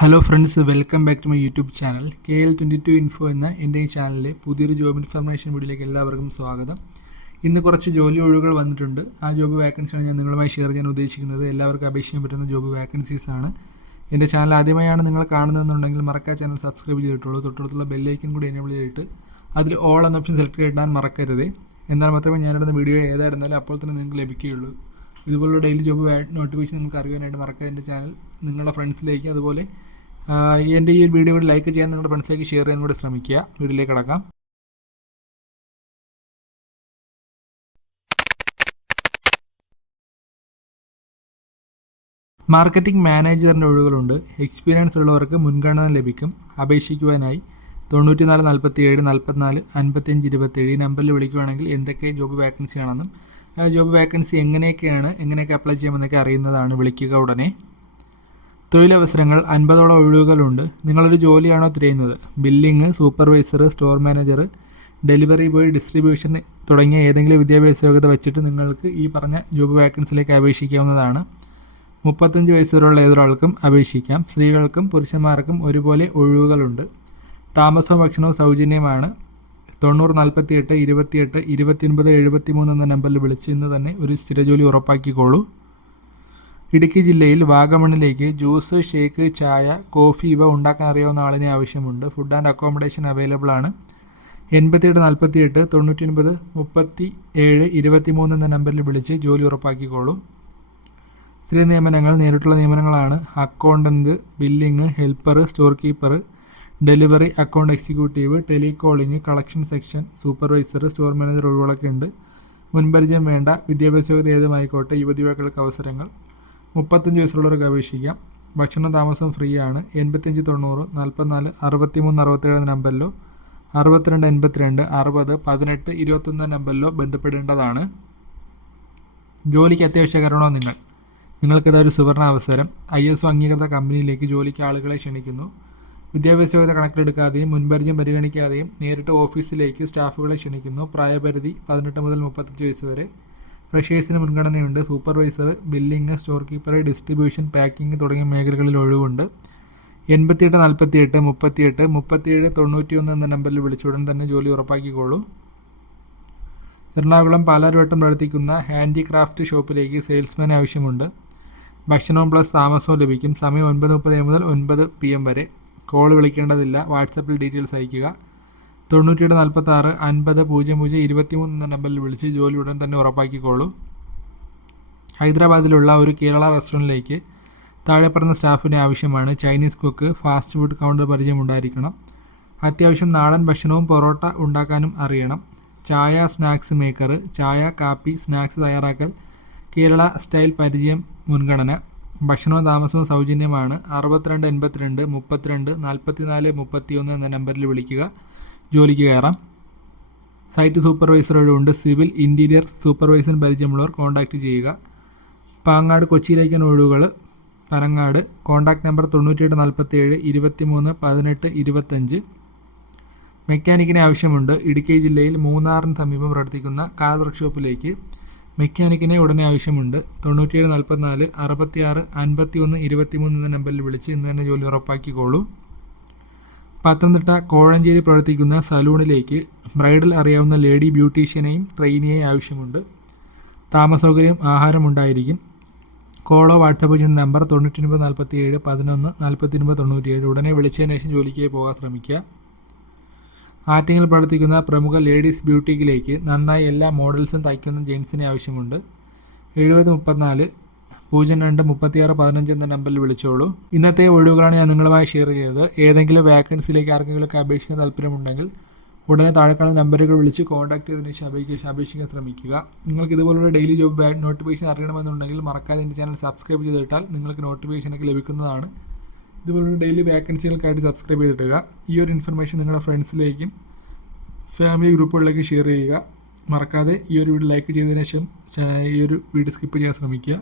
Hello friends welcome back to my YouTube channel K L twenty two info എന്ന എന്റെ ഈ ചാനലിലെ പുതിയൊരു ജോബ് ഇൻഫർമേഷൻ വീഡിയോയിലേക്ക് എല്ലാവർക്കും സ്വാഗതം. ഇന്ന് കുറച്ച് ജോലി ഒഴിവുകൾ വന്നിട്ടുണ്ട്. ആ ജോബ് വാക്കൻസിയാണ് ഞാൻ നിങ്ങളുമായി ഷെയർ ചെയ്യാൻ ഉദ്ദേശിക്കുന്നത്. എല്ലാവർക്കും അപേക്ഷിക്കാൻ പറ്റുന്ന ജോബ് വാക്കൻസീസ് ആണ്. എന്റെ ചാനൽ ആദ്യമായാണ് നിങ്ങൾ കാണുന്നതെന്നുണ്ടെങ്കിൽ മറക്കാ ചാനൽ സബ്സ്ക്രൈബ് ചെയ്തിട്ടുള്ളൂ. തൊട്ടടുത്തുള്ള ബെല്ലൈക്കൻ കൂടി എനേബിൾ ചെയ്തിട്ട് അതിൽ ഓൾ എന്ന ഓപ്ഷൻ സെലക്ട് ചെയ്തിടാൻ മറക്കരുത്. എന്നാൽ മാത്രമേ ഞാനിടുന്ന വീഡിയോ ഏതായിരുന്നാലും അപ്പോൾ തന്നെ നിങ്ങൾക്ക് ലഭിക്കുകയുള്ളൂ. ഇതുപോലുള്ള ഡെയിലി ജോബ് നോട്ടിഫിക്കേഷൻ നിങ്ങൾക്ക് അറിയാനായിട്ട് മറക്കാതെ എന്റെ ചാനൽ നിങ്ങളുടെ ഫ്രണ്ട്സിലേക്ക് അതുപോലെ എന്റെ ഈ വീഡിയോ കൂടി ലൈക്ക് ചെയ്യാൻ നിങ്ങളുടെ ഫ്രണ്ട്സിലേക്ക് ഷെയർ ചെയ്യാൻ കൂടി ശ്രമിക്കുക. വീഡിയോയിലേക്ക് കിടക്കാം. മാർക്കറ്റിംഗ് മാനേജറിന്റെ ഒഴിവുകളുണ്ട്. എക്സ്പീരിയൻസ് ഉള്ളവർക്ക് മുൻഗണന ലഭിക്കും. അപേക്ഷിക്കുവാനായി തൊണ്ണൂറ്റിനാല് നാൽപ്പത്തി ഏഴ് നാൽപ്പത്തിനാല് അൻപത്തിയഞ്ച് ഇരുപത്തേഴ് ഈ നമ്പറിൽ വിളിക്കുകയാണെങ്കിൽ എന്തൊക്കെ ജോബ് വേക്കൻസി ആണെന്നും ജോബ് വേക്കൻസി എങ്ങനെയൊക്കെയാണ് എങ്ങനെയൊക്കെ അപ്ലൈ ചെയ്യാമെന്നൊക്കെ അറിയുന്നതാണ് വിളിക്കുക ഉടനെ. തൊഴിലവസരങ്ങൾ അൻപതോളം ഒഴിവുകളുണ്ട്. നിങ്ങളൊരു ജോലിയാണോ തിരയുന്നത്? Billing supervisor store manager delivery boy distribution തുടങ്ങിയ ഏതെങ്കിലും വിദ്യാഭ്യാസ യോഗ്യത വെച്ചിട്ട് നിങ്ങൾക്ക് ഈ പറഞ്ഞ ജോബ് വാക്കൻസിലേക്ക് അപേക്ഷിക്കാവുന്നതാണ്. മുപ്പത്തഞ്ച് വയസ്സ് വരെയുള്ള ഏതൊരാൾക്കും അപേക്ഷിക്കാം. സ്ത്രീകൾക്കും പുരുഷന്മാർക്കും ഒരുപോലെ ഒഴിവുകളുണ്ട്. താമസവും ഭക്ഷണവും സൗജന്യമാണ്. തൊണ്ണൂറ് നാൽപ്പത്തി എട്ട് ഇരുപത്തിയെട്ട് ഇരുപത്തിയൊൻപത് എഴുപത്തി മൂന്ന് എന്ന നമ്പറിൽ വിളിച്ച് ഇന്ന് തന്നെ ഒരു സ്ഥിരജോലി ഉറപ്പാക്കിക്കോളൂ. ഇടുക്കി ജില്ലയിൽ വാഗമണിലേക്ക് ജ്യൂസ് ഷേക്ക് ചായ കോഫി ഇവ ഉണ്ടാക്കാൻ അറിയാവുന്ന ആളിനെ ആവശ്യമുണ്ട്. ഫുഡ് ആൻഡ് അക്കോമഡേഷൻ അവൈലബിൾ ആണ്. എൺപത്തിയെട്ട് നാൽപ്പത്തി എട്ട് തൊണ്ണൂറ്റി ഒൻപത് മുപ്പത്തി ഏഴ് ഇരുപത്തി മൂന്ന് എന്ന നമ്പറിൽ വിളിച്ച് ജോലി ഉറപ്പാക്കിക്കോളൂ. സ്ത്രീ നിയമനങ്ങൾ നേരിട്ടുള്ള നിയമനങ്ങളാണ്. Accountant billing helper store keeper delivery account executive telecalling collection section supervisor store manager ഒഴിവുകളൊക്കെ ഉണ്ട്. മുൻപരിചയം വേണ്ട വിദ്യാഭ്യാസ യോഗ്യത ഏതുമായിക്കോട്ടെ യുവതി യുവാക്കൾക്ക് അവസരങ്ങൾ. മുപ്പത്തഞ്ച് വയസ്സുള്ളവർക്ക് അപേക്ഷിക്കാം. ഭക്ഷണ താമസം ഫ്രീ ആണ്. എൺപത്തഞ്ച് തൊണ്ണൂറ് നാൽപ്പത്തിനാല് അറുപത്തിമൂന്ന് അറുപത്തേഴ് നമ്പറിലോ അറുപത്തിരണ്ട് എൺപത്തിരണ്ട് അറുപത് പതിനെട്ട് ഇരുപത്തൊന്ന് നമ്പറിലോ ബന്ധപ്പെടേണ്ടതാണ്. ജോലിക്ക് അത്യാവശ്യകരണോ നിങ്ങൾ. നിങ്ങൾക്കിതൊരു സുവർണ അവസരം ഐ എസ് ഒ അംഗീകൃത കമ്പനിയിലേക്ക് ജോലിക്ക് ആളുകളെ ക്ഷണിക്കുന്നു. വിദ്യാഭ്യാസ യോഗ്യത കണക്കിലെടുക്കാതെയും മുൻപരിചയം പരിഗണിക്കാതെയും നേരിട്ട് ഓഫീസിലേക്ക് സ്റ്റാഫുകളെ ക്ഷണിക്കുന്നു. പ്രായപരിധി പതിനെട്ട് മുതൽ മുപ്പത്തഞ്ച് വയസ്സ് വരെ. ഫ്രഷേഴ്സിന് മുൻഗണനയുണ്ട്. Supervisor billing store keeper distribution packing തുടങ്ങിയ മേഖലകളിൽ ഒഴിവുണ്ട്. എൺപത്തിയെട്ട് നാൽപ്പത്തിയെട്ട് മുപ്പത്തിയെട്ട് മുപ്പത്തിയേഴ് തൊണ്ണൂറ്റിയൊന്ന് എന്ന നമ്പറിൽ വിളിച്ച ഉടൻ തന്നെ ജോലി ഉറപ്പാക്കിക്കോളൂ. എറണാകുളം പാലാരുവട്ടം പ്രവർത്തിക്കുന്ന ഹാൻഡിക്രാഫ്റ്റ് ഷോപ്പിലേക്ക് സെയിൽസ്മാൻ ആവശ്യമുണ്ട്. ഭക്ഷണവും പ്ലസ് താമസവും ലഭിക്കും. സമയം ഒൻപത് മുപ്പത് മുതൽ ഒൻപത് പി എം വരെ. കോൾ വിളിക്കേണ്ടതില്ല. വാട്സപ്പിൽ ഡീറ്റെയിൽസ് അയയ്ക്കുക. തൊണ്ണൂറ്റിയെട്ട് നാൽപ്പത്തി ആറ് അൻപത് പൂജ്യം പൂജ്യം ഇരുപത്തിമൂന്ന് എന്ന നമ്പറിൽ വിളിച്ച് ജോലി ഉടൻ തന്നെ ഉറപ്പാക്കിക്കോളൂ. ഹൈദരാബാദിലുള്ള ഒരു കേരള റെസ്റ്റോറന്റിലേക്ക് താഴെ പറഞ്ഞ സ്റ്റാഫിന് ആവശ്യമാണ് Chinese cook fast food counter പരിചയം ഉണ്ടായിരിക്കണം. അത്യാവശ്യം നാടൻ ഭക്ഷണവും പൊറോട്ട ഉണ്ടാക്കാനും അറിയണം. ചായ സ്നാക്സ് മേക്കർ ചായ കാപ്പി സ്നാക്സ് തയ്യാറാക്കൽ കേരള സ്റ്റൈൽ പരിചയം മുൻഗണന. ഭക്ഷണവും താമസവും സൗജന്യമാണ്. അറുപത്തിരണ്ട് എൺപത്തിരണ്ട് മുപ്പത്തിരണ്ട് നാൽപ്പത്തിനാല് മുപ്പത്തിയൊന്ന് എന്ന നമ്പറിൽ വിളിക്കുക. ജോലിക്ക് കയറാം. സൈറ്റ് സൂപ്പർവൈസർ ഉണ്ട് സിവിൽ ഇന്റീരിയർ സൂപ്പർവൈസർ പരിചയമുള്ളവർ കോൺടാക്റ്റ് ചെയ്യുക. പാങ്ങാട് കൊച്ചിയിലേക്കാണ് ഒഴിവുകൾ. പനങ്ങാട് കോൺടാക്ട് നമ്പർ തൊണ്ണൂറ്റിയെട്ട് നാൽപ്പത്തി ഏഴ് ഇരുപത്തി മൂന്ന് പതിനെട്ട് ഇരുപത്തഞ്ച് മെക്കാനിക്കിനെ ആവശ്യമുണ്ട്. ഇടുക്കി ജില്ലയിൽ മൂന്നാറിന് സമീപം പ്രവർത്തിക്കുന്ന കാർ വർക്ക്ഷോപ്പിലേക്ക് മെക്കാനിക്കിനെ ഉടനെ ആവശ്യമുണ്ട്. തൊണ്ണൂറ്റിയേഴ് നാൽപ്പത്തിനാല് അറുപത്തിയാറ് അൻപത്തി ഒന്ന് ഇരുപത്തിമൂന്ന് എന്ന നമ്പറിൽ വിളിച്ച് ഇന്ന് തന്നെ ജോലി ഉറപ്പാക്കിക്കോളൂ. പത്തനംതിട്ട കോഴഞ്ചേരി പ്രവർത്തിക്കുന്ന സലൂണിലേക്ക് ബ്രൈഡൽ അറിയാവുന്ന ലേഡി ബ്യൂട്ടീഷ്യനെയും ട്രെയിനിയെയും ആവശ്യമുണ്ട്. താമസ സൗകര്യം ആഹാരം ഉണ്ടായിരിക്കും. കോളോ വാട്സപ്പ് ചെയ്യുന്ന നമ്പർ തൊണ്ണൂറ്റി ഒൻപത് നാൽപ്പത്തി ഏഴ് പതിനൊന്ന് നാൽപ്പത്തി ഒൻപത് തൊണ്ണൂറ്റി ഏഴ് ഉടനെ വിളിച്ചതിന് ശേഷം ജോലിക്ക് പോകാൻ ശ്രമിക്കുക. ആറ്റിങ്ങിൽ പ്രവർത്തിക്കുന്ന പ്രമുഖ ലേഡീസ് ബ്യൂട്ടിക്കിലേക്ക് നന്നായി എല്ലാ മോഡൽസും തയ്ക്കുന്ന ജെൻസിനെ ആവശ്യമുണ്ട്. എഴുപത് മുപ്പത്തിനാല് പൂജ്യം രണ്ട് മുപ്പത്തിയാറ് പതിനഞ്ച് എന്ന നമ്പറിൽ വിളിച്ചോളൂ. ഇന്നത്തെ ഒഴിവുകളാണ് ഞാൻ നിങ്ങളുമായി ഷെയർ ചെയ്തത്. ഏതെങ്കിലും വാക്കൻസിയിലേക്ക് ആർക്കെങ്കിലും അപേക്ഷിക്കാൻ താല്പര്യമുണ്ടെങ്കിൽ ഉടനെ താഴെക്കാണുന്ന നമ്പറുകൾ വിളിച്ച് കോൺടാക്ട് ചെയ്തതിനു ശേഷം അപേക്ഷിക്കാൻ അപേക്ഷിക്കാൻ ശ്രമിക്കുക. നിങ്ങൾക്ക് ഇതുപോലുള്ള ഡെയിലി ജോബ് നോട്ടിഫിക്കേഷൻ അറിയണമെന്നുണ്ടെങ്കിൽ മറക്കാതെ എന്റെ ചാനൽ സബ്സ്ക്രൈബ് ചെയ്തിട്ടാൽ നിങ്ങൾക്ക് നോട്ടിഫിക്കേഷനൊക്കെ ലഭിക്കുന്നതാണ്. ഇതുപോലുള്ള ഡെയിലി വേക്കൻസികൾക്കായിട്ട് സബ്സ്ക്രൈബ് ചെയ്തിട്ടുക ഈ ഒരു ഇൻഫർമേഷൻ നിങ്ങളുടെ ഫ്രണ്ട്സിലേക്കും ഫാമിലി ഗ്രൂപ്പുകളിലേക്ക് ഷെയർ ചെയ്യുക. മറക്കാതെ ഈ ഒരു വീഡിയോ ലൈക്ക് ചെയ്തതിനു ശേഷം ഈ ഒരു വീഡിയോ സ്കിപ്പ് ചെയ്യാൻ ശ്രമിക്കുക.